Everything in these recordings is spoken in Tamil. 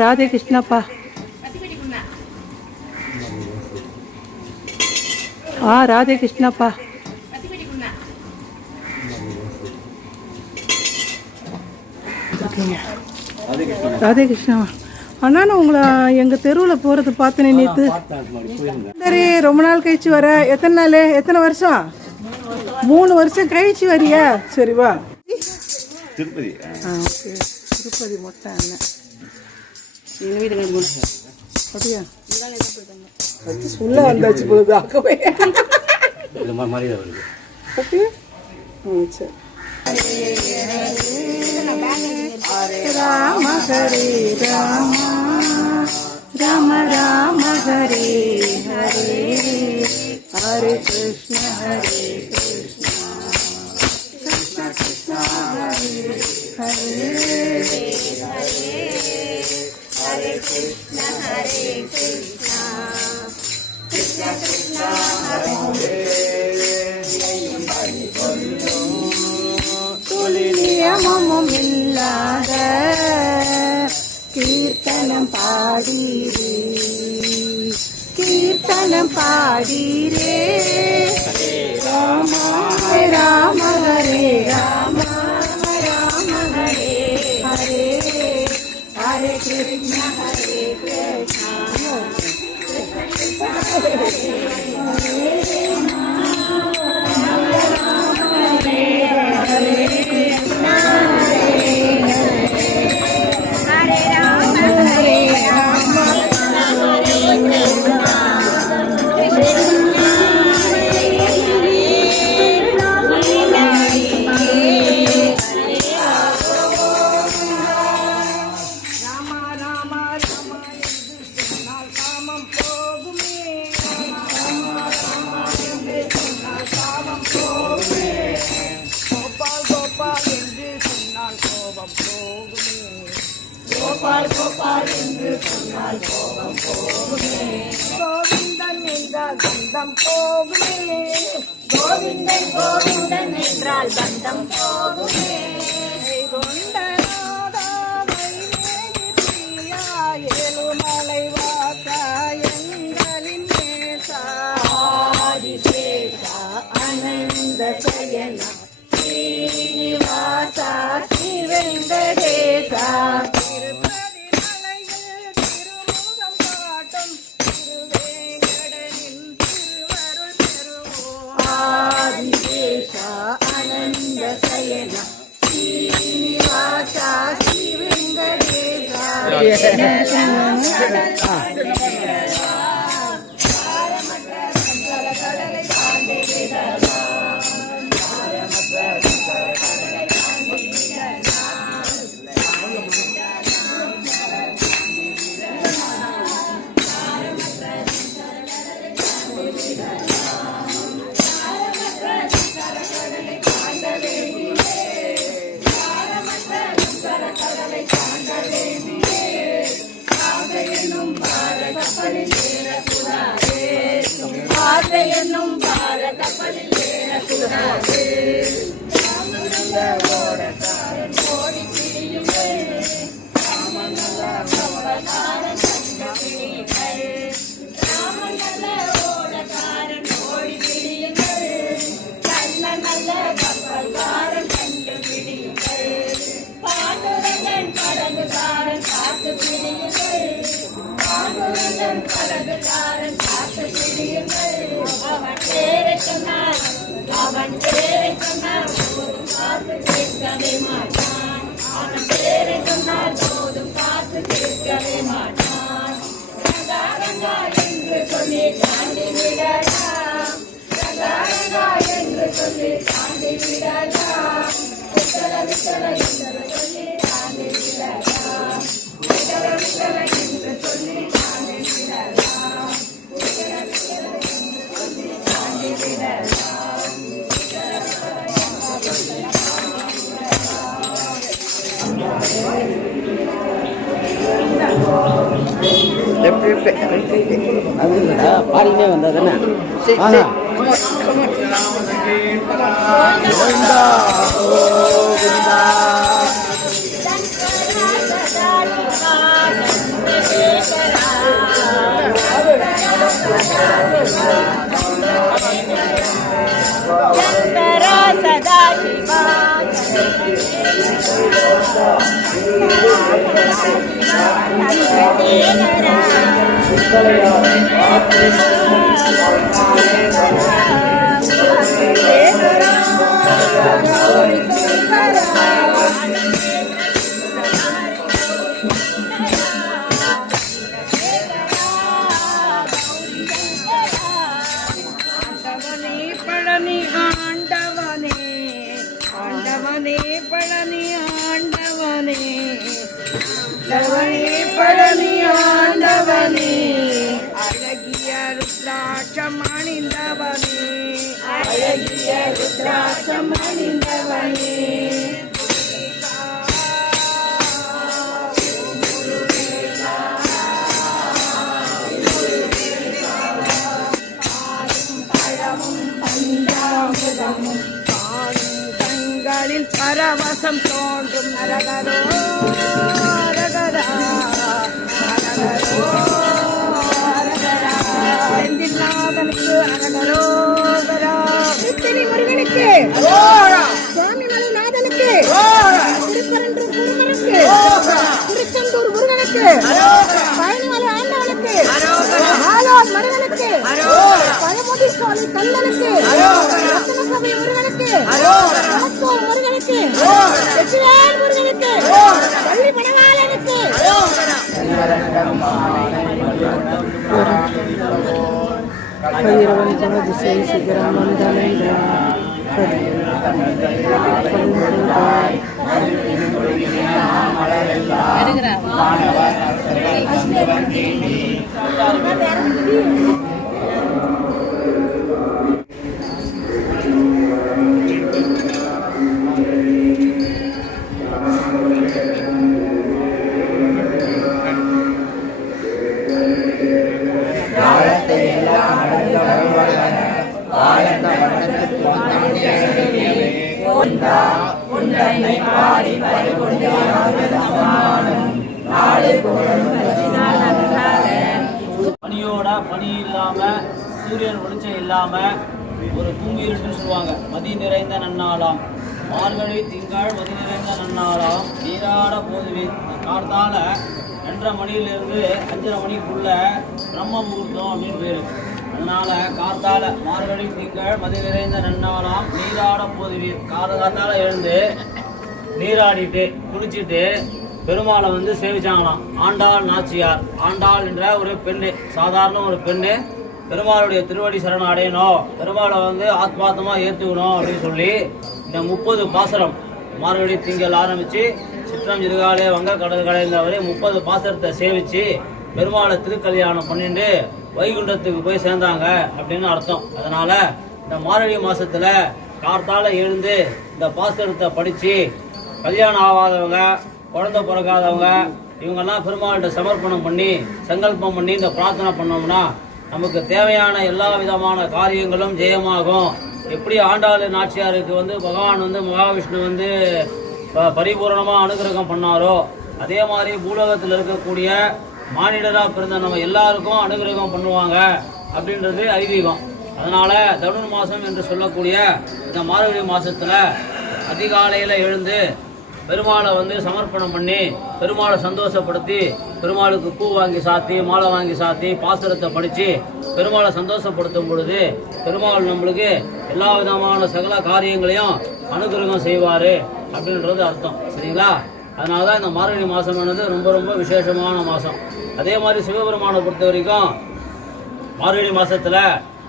ராதே கிருஷ்ணப்பா. ராதே கிருஷ்ணப்பா. ராதே கிருஷ்ணா. அண்ணா, நான் உங்களை எங்கள் தெருவில் போகிறது பார்த்தேனே நேற்று. சரி, ரொம்ப நாள் கழிச்சு வர. எத்தனை நாள், எத்தனை வருஷம்? 3 வருஷம் கழிச்சு வரியா? சரி வா. திருப்பதி. ஓகே, திருப்பதி மொட்டை அண்ணன். எங்கள் வீடு அப்படியா? உள்ளே வந்தாச்சு பொழுது ஆகவே. ஓகே, சரி. ராம ஹரே ராம ராம ராம ஹரே ஹரே ஹரே கிருஷ்ண ஹரே கிருஷ்ண கிருஷ்ண கிருஷ்ண ஹரே ஹரே ஹரே கிருஷ்ண ஹரே கிருஷ்ண கிருஷ்ண கிருஷ்ண ஹரே நியமமும் இல்லாத கீர்த்தனம் பாடீரே, கீர்த்தனம் பாடீரே. ராம ராம ஹரே ராம ராம ஹரே ஹரே ஹரே கிருஷ்ண ஹரே கிருஷ்ண கோபால் கோபால் என்று சொன்னால் கோபம் போகுமே. கோவிந்தன் என்றால் பந்தம் போகுமே. கோவிந்தன் கோவிந்தன் என்றால் பந்தம் போகுமே. கொண்டநாதா வைவேகி பிரியா ஏழுமலை வாசா எங்களின் நேசா ஆதிசேஷா அனந்த சயனா ஸ்ரீனிவாசா ஸ்ரீ வெங்கடேசா அனந்த சயனா ஸ்ரீனிவாசா ஸ்ரீ வெங்கடேசா. என்னும் பாரத கப்பலில் ஏறக்கூடாது. ஓடக்காரன் ஓடி பிடியுங்கள். ராமநல்ல ஓடக்காரன் கண்டு பிடியுங்கள். ராமநல்ல ஓடக்காரன் ஓடி பிடியுங்கள். நல்ல நல்ல கப்பல்காரன் கண்டு பிடியுங்கள். பாண்டுரங்கன் படகுகாரன் காத்து பிடியுங்கள். பாண்டுரங்கன் படகுகாரன் காத்து பிடியுங்கள். அவன் பேரை சொன்னார், அவன் பேரை சொன்னார் போதும் காத்து கேட்கவே மாட்டான். அவன் பேரை சொன்னார் போதும் காத்து கேட்கவே மாட்டான். ரங்கா என்று சொல்லி தாண்டி விடலாம். ரங்கா என்று சொல்லி தாண்டி விடலாம். விட்டல விட்டல என்று சொல்லி தாண்டி விடலாம். விட்டல விட்டல என்று சொல்லி தாண்டி விடலாம். விட்டல விட்டல என்று சொல்லி தாண்டி விடலாம். விட்டல விட்டல என்று சொல்லி அதுங்கடா பாடினே வந்தா தானே. பழனி ஆண்டவனே, ஆண்டவனே பழனி ஆண்டவனே, ஆண்டவனே பழனி ஆண்டவனே, அழகிய ருத்ராட்சம் அணிந்தவனே, அழகிய ருத்ராட்சம் அணிந்தவனே, கண்களில் பரவசம் தோன்றும் நரகரோ நரகரா நரகரோ நரகரா செந்தில்நாதனுக்கு அரகரோகரா நித்திரி முருகனுக்கு சுவாமிமலை நாதனுக்கு திருப்பரன்றூர் முருகனுக்கு திருச்செந்தூர் முருகனுக்கு பழனிமலை ஆண்டவனுக்கு மாலோர் மருகனுக்கு பழமுதி சுவாமி கல்லனுக்கு ரத்னசபை முருகனுக்கு ஆத்தூர் முருகனுக்கு வெற்றிவேல் முருகனுக்கு பள்ளி பணவாளனுக்கு கதிரவன் தன திசை சிகரம் வந்தனைந்தார் பனியோட பனி இல்லாம சூரியன் வெளிச்சம் இல்லாம ஒரு தூங்கி இருக்குன்னு சொல்லுவாங்க. மதி நிறைந்த நன்னாளாம் மார்கழி திங்கள் மதி நிறைந்த நன்னாளாம் நீராட போதுவே. காலத்தால 2:30 மணியிலிருந்து 5:30 மணிக்குள்ள பிரம்ம முகூர்த்தம் அப்படின்னு பேரு. அதனால காத்தால மார்கழி திங்கள் மதி நிறைந்த நன்னாளாம் நீராட போதுவே. காலத்தால எழுந்து நீராடிட்டு குளிச்சுட்டு பெருமாளை வந்து சேவிச்சாங்களாம். ஆண்டாள் நாச்சியார். ஆண்டாள் என்ற ஒரு பெண்ணு, சாதாரண ஒரு பெண்ணு, பெருமாளுடைய திருவடி சரணம் அடையணும், பெருமாளை வந்து ஆத்மார்த்தமா ஏற்றுக்கணும் அப்படின்னு சொல்லி இந்த 30 பாசரம் மார்கழி திங்கள் ஆரம்பிச்சு சிற்றம் இருகாலே வங்க கடல் கடைந்தவரை 30 பாசரத்தை சேவிச்சு பெருமாளை திருக்கல்யாணம் பண்ணிட்டு வைகுண்டத்துக்கு போய் சேர்ந்தாங்க அப்படின்னு அர்த்தம். அதனால இந்த மார்கழி மாசத்துல கார்த்தால எழுந்து இந்த பாசரத்தை படிச்சு கல்யாணம் ஆகாதவங்க, குழந்தை பிறக்காதவங்க இவங்கெல்லாம் பெருமாள்கிட்ட சமர்ப்பணம் பண்ணி சங்கல்பம் பண்ணி இந்த பிரார்த்தனை பண்ணோம்னா நமக்கு தேவையான எல்லா விதமான காரியங்களும் ஜெயமாகும். எப்படி ஆண்டாள் நாச்சியாருக்கு வந்து பகவான் வந்து மகாவிஷ்ணு வந்து பரிபூரணமாக அனுகிரகம் பண்ணாரோ அதே மாதிரி பூலோகத்தில் இருக்கக்கூடிய மானிடராக பிறந்த நம்ம எல்லாருக்கும் அனுகிரகம் பண்ணுவாங்க அப்படின்றது ஐதீகம். அதனால தனுர் மாதம் என்று சொல்லக்கூடிய இந்த மார்கழி மாசத்துல அதிகாலையில் எழுந்து பெருமாளை வந்து சமர்ப்பணம் பண்ணி பெருமாளை சந்தோஷப்படுத்தி பெருமாளுக்கு பூ வாங்கி சாத்தி மாலை வாங்கி சாத்தி பாசுரத்தை படித்து பெருமாளை சந்தோஷப்படுத்தும் பொழுது பெருமாள் நம்மளுக்கு எல்லா விதமான சகல காரியங்களையும் அனுகிரகம் செய்வார் அப்படின்றது அர்த்தம். சரிங்களா? அதனால தான் இந்த மார்கழி மாதமானது ரொம்ப ரொம்ப விசேஷமான மாதம். அதே மாதிரி சிவபெருமானை பொறுத்த வரைக்கும் மார்கழி மாதத்தில்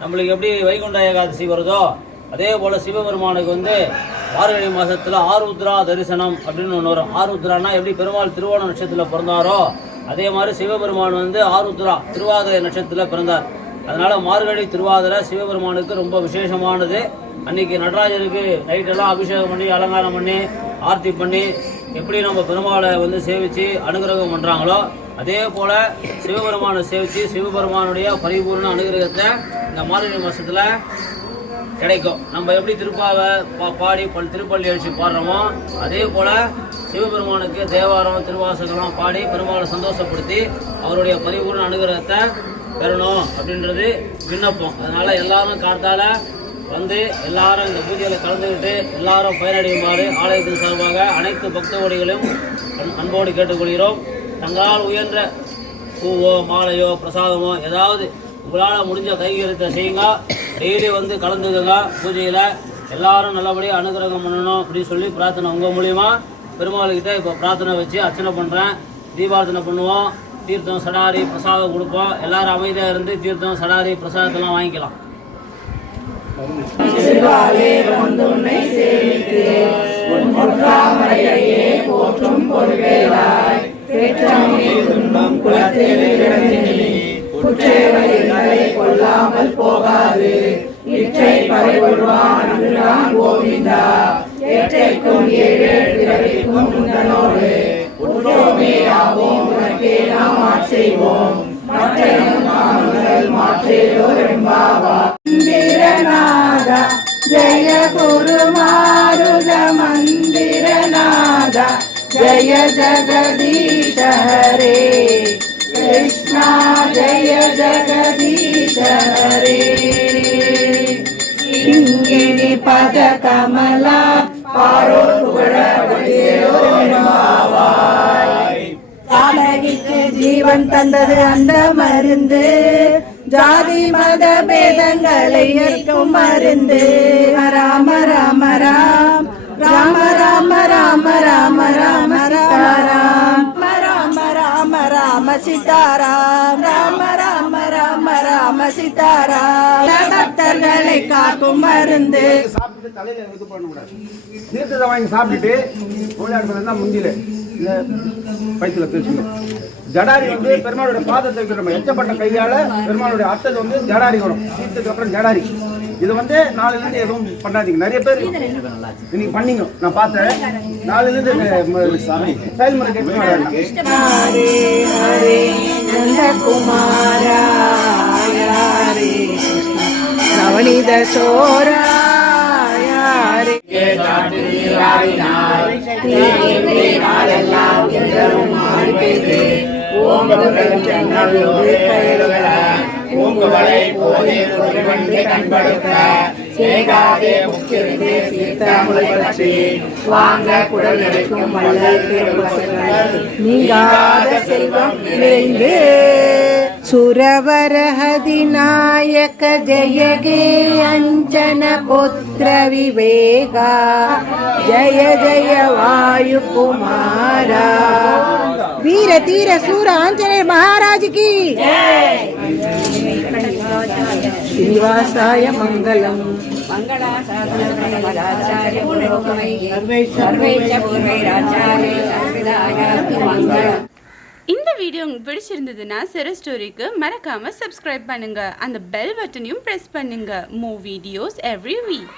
நம்மளுக்கு எப்படி வைகுண்ட ஏகாதசி வருதோ அதே போல் சிவபெருமானுக்கு வந்து மார்கழி மாதத்தில் ஆருத்ரா தரிசனம் அப்படின்னு ஒன்று வரும். ஆருத்ரானா எப்படி பெருமாள் திருவோண நட்சத்திரத்தில் பிறந்தாரோ அதே மாதிரி சிவபெருமான் வந்து ஆருத்ரா திருவாதிரை நட்சத்திரத்தில் பிறந்தார். அதனால மார்கழி திருவாதிரை சிவபெருமானுக்கு ரொம்ப விசேஷமானது. அன்னைக்கு நடராஜருக்கு நைட்டெல்லாம் அபிஷேகம் பண்ணி அலங்காரம் பண்ணி ஆர்த்தி பண்ணி எப்படி நம்ம பெருமாளை வந்து சேவிச்சு அனுகிரகம் பண்ணுறாங்களோ அதே போல சிவபெருமானை சேவிச்சு சிவபெருமானுடைய பரிபூர்ண அனுகிரகத்தை இந்த மார்கழி மாசத்துல கிடைக்கும். நம்ம எப்படி திருப்பாவை பாடி திருப்பள்ளி எழுச்சி பாடுறோமோ அதே போல சிவபெருமானுக்கு தேவாரம் திருவாசகம் பாடி பெருமாளை சந்தோஷப்படுத்தி அவருடைய பரிபூர்ண அனுகிரகத்தை பெறணும் அப்படின்றது விண்ணப்பம். அதனால எல்லாரும் காத்தால வந்து எல்லாரும் இந்த பூஜையில் கலந்துக்கிட்டு எல்லாரும் பயனடையுமாறு ஆலயத்தின் சார்பாக அனைத்து பக்த கோடிகளையும் அன்போடு கேட்டுக்கொள்கிறோம். தங்களால் உயர்ந்த பூவோ மாலையோ பிரசாதமோ ஏதாவது உங்களால் முடிஞ்ச கைகரித்தை செய்யுங்க. டெய்லி வந்து கலந்துக்குங்க பூஜையில். எல்லாரும் நல்லபடியாக அனுகிரகம் பண்ணணும் அப்படின்னு சொல்லி பிரார்த்தனை உங்கள் மூலிமா பெருமாள்கிட்ட இப்போ பிரார்த்தனை வச்சு அர்ச்சனை பண்ணுறேன். தீபார்த்தனை பண்ணுவோம், தீர்த்தம் சடாரி பிரசாதம் கொடுப்போம். எல்லாரும் அமைதியாக இருந்து தீர்த்தம் சடாரி பிரசாதத்தெல்லாம் வாங்கிக்கலாம். கொள்ளாமல் போகாது இற்றை பறிகொள்வான் அதுதான் கோவிந்தா. ஏற்றைக்கும் ஏழு பிறவிக்கும் முன்னனோடு உற்றோமே ஆவோம் உனக்கே நாம் ஆட்செய்வோம். மந்திரநாத ஜெய குரு மாருத மந்திரநாத ஜய ஜகதீஷ ஹரே கிருஷ்ணா ஜய ஜகதீஷ ஹரே. இங்கினி பத கமலா பாரோர் காலகிக்கு ஜீவன் தந்தது அந்த மருந்து. ஜாதி மத பேதங்களை ஏற்கும் மருந்து. ராம ராம ராம் ராம ராம ராம ராம ராம சீதாராம் ராம ராம ராம சீதாராம் ராம ராம ராம ராம சீதாராம். பக்தர்களை காக்கும் மருந்து. சாப்பிட்டு தலையில இது பண்ணக்கூடாது. தீர்த்தத்தை வாங்கி சாப்பிட்டுட்டு கோயிலாடுறதுனா முந்தில இல்லை வயிற்றுல பேசணும். ஜடாரி வந்து பெருமாளுடைய பாதத்தை வைக்கிறோம். எச்சப்பட்ட கையால பெருமாளுடைய அட்டல் வந்து ஜடாரி வரும். தீர்த்தத்துக்கு அப்புறம் ஜடாரி. இது வந்து நாளிலிருந்து எதுவும் பண்ணாதீங்க. நிறைய பேர் இன்னைக்கு பண்ணீங்க, நான் பார்த்தேன். நாளிலிருந்து செயல்முறை நவநீத சோரா நீங்காத செல்வம் நிறைந்து சுரவரஹதிநாயக ஜெயகே அஞ்சன புத்திர விவேகா ஜய ஜய வாயு குமாரா. வீர தீர சூர ஆஞ்சநேய மகாராஜ் கி ஸ்ரீனிவாசாய மங்களம். இந்த வீடியோ உங்களுக்கு பிடிச்சிருந்ததுன்னா செர ஸ்டோரிக்கு மறக்காம சப்ஸ்கிரைப் பண்ணுங்க. அந்த பெல் பட்டனையும் பிரஸ் பண்ணுங்க. Move videos every week.